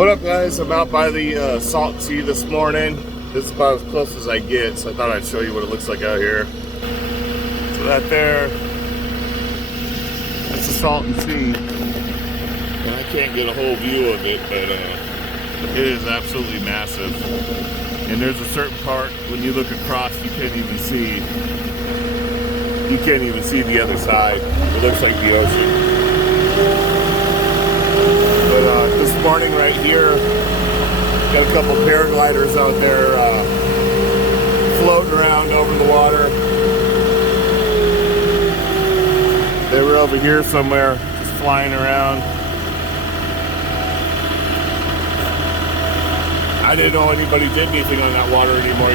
What up, guys? I'm out by the Salton Sea this morning. This is about as close as I get, so I thought I'd show you what it looks like out here. So that there, that's the Salton Sea. And I can't get a whole view of it, but it is absolutely massive. And there's a certain part, when you look across, you can't even see the other side. It looks like the ocean. But this morning right here, got a couple paragliders out there floating around over the water. They were over here somewhere, just flying around. I didn't know anybody did anything on that water anymore.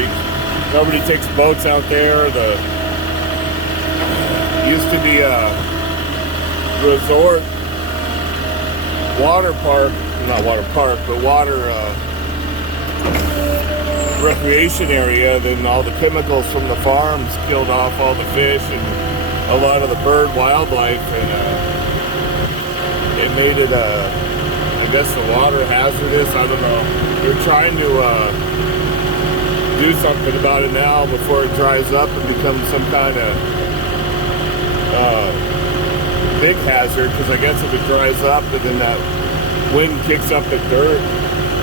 Nobody takes boats out there. Used to be a resort water park, not water park, but water recreation area. Then all the chemicals from the farms killed off all the fish and a lot of the bird wildlife, and it made it I guess the water hazardous. I don't know. They're trying to do something about it now before it dries up and becomes some kind of big hazard, because I guess if it dries up and then that wind kicks up the dirt,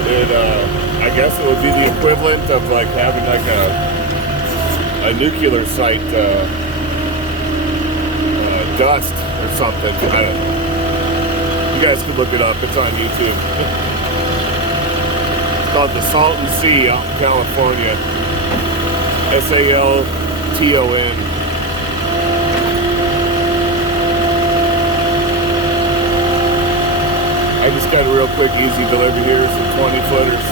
I guess it would be the equivalent of like having like a nuclear site dust or something. I don't know. You guys can look it up. It's on YouTube. It's called the Salton Sea out in California. Salton. I just got a real quick, easy delivery here, some 20-footers.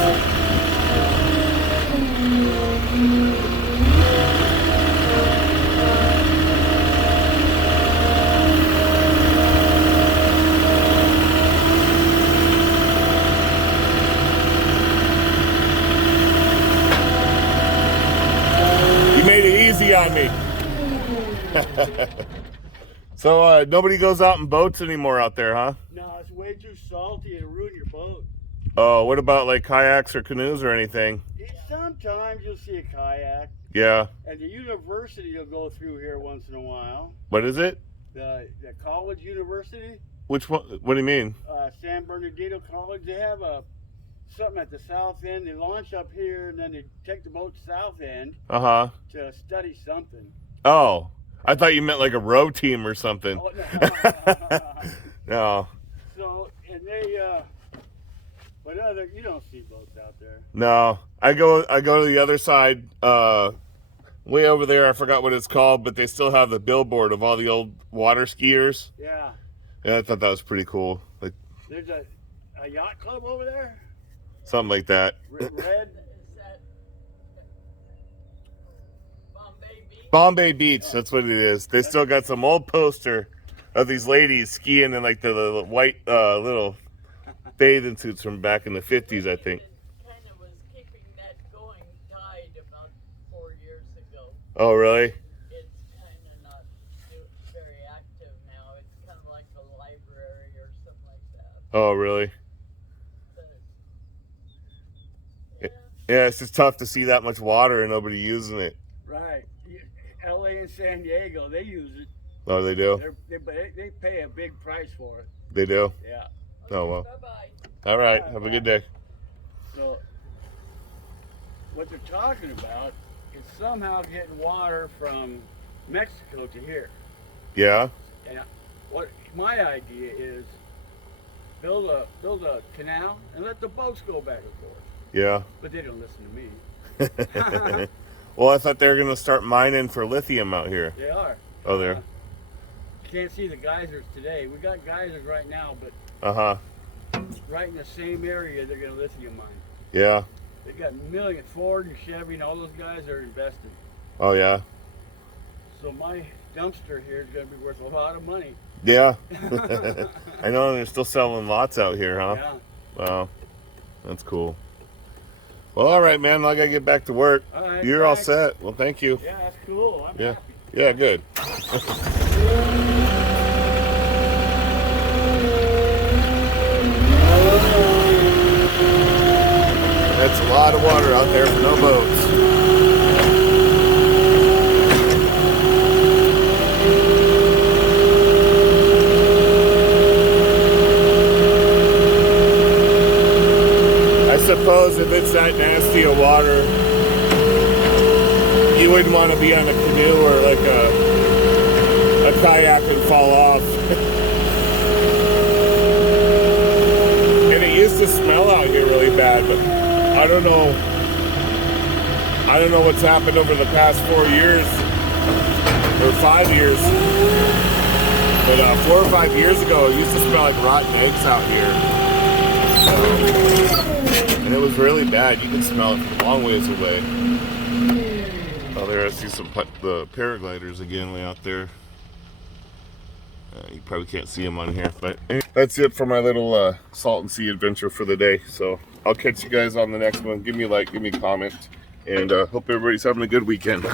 You made it easy on me. So nobody goes out in boats anymore out there, huh? No, it's way too salty to ruin your boat. Oh, what about like kayaks or canoes or anything? Sometimes you'll see a kayak. Yeah. And the university will go through here once in a while. What is it? The college university. Which one? What do you mean? San Bernardino College. They have something at the south end. They launch up here and then they take the boat to south end. To study something. Oh. I thought you meant like a row team or something. Oh, no. So, and they, but you don't see boats out there. No, I go to the other side, way over there. I forgot what it's called, but they still have the billboard of all the old water skiers. Yeah. Yeah, I thought that was pretty cool. Like, there's a yacht club over there. Something like that. Red. Bombay Beach, that's what it is. They still got some old poster of these ladies skiing in like the white little bathing suits from back in the 50s, I think. Kind of was keeping that going, died about 4 years ago. Oh, really? It's kind of not very active now. It's kind of like a library or something like that. Oh, really? But, yeah, it's just tough to see that much water and nobody using it. Right. LA and San Diego, they use it. Oh, they do? They pay a big price for it. They do? Yeah. Oh, well. Bye-bye. All right. Have a good day. So, what they're talking about is somehow getting water from Mexico to here. Yeah? And what my idea is, build a canal and let the boats go back and forth. Yeah. But they don't listen to me. Well, I thought they were going to start mining for lithium out here. They are. Oh, they're. You can't see the geysers today. We got geysers right now, but right in the same area they're going to lithium mine. Yeah. They got millions. Ford and Chevy and all those guys are invested. Oh, yeah. So my dumpster here is going to be worth a lot of money. Yeah. I know they're still selling lots out here, huh? Yeah. Wow. That's cool. Well, all right, man. I got to get back to work. All right, You're thanks. all set. Well, thank you. Yeah, that's cool. I'm Yeah. happy. Yeah, good. lot of water out there for no boats. I suppose if it's that nasty of water, you wouldn't want to be on a canoe or like a kayak and fall off. And it used to smell out here really bad, but I don't know what's happened over the past 4 years or 5 years. But 4 or 5 years ago, it used to smell like rotten eggs out here. And it was really bad. You can smell it from a long ways away. Oh, there I see the paragliders again way out there. You probably can't see them on here, but anyway, that's it for my little Salton Sea adventure for the day. So I'll catch you guys on the next one. Give me a like, give me a comment, and hope everybody's having a good weekend.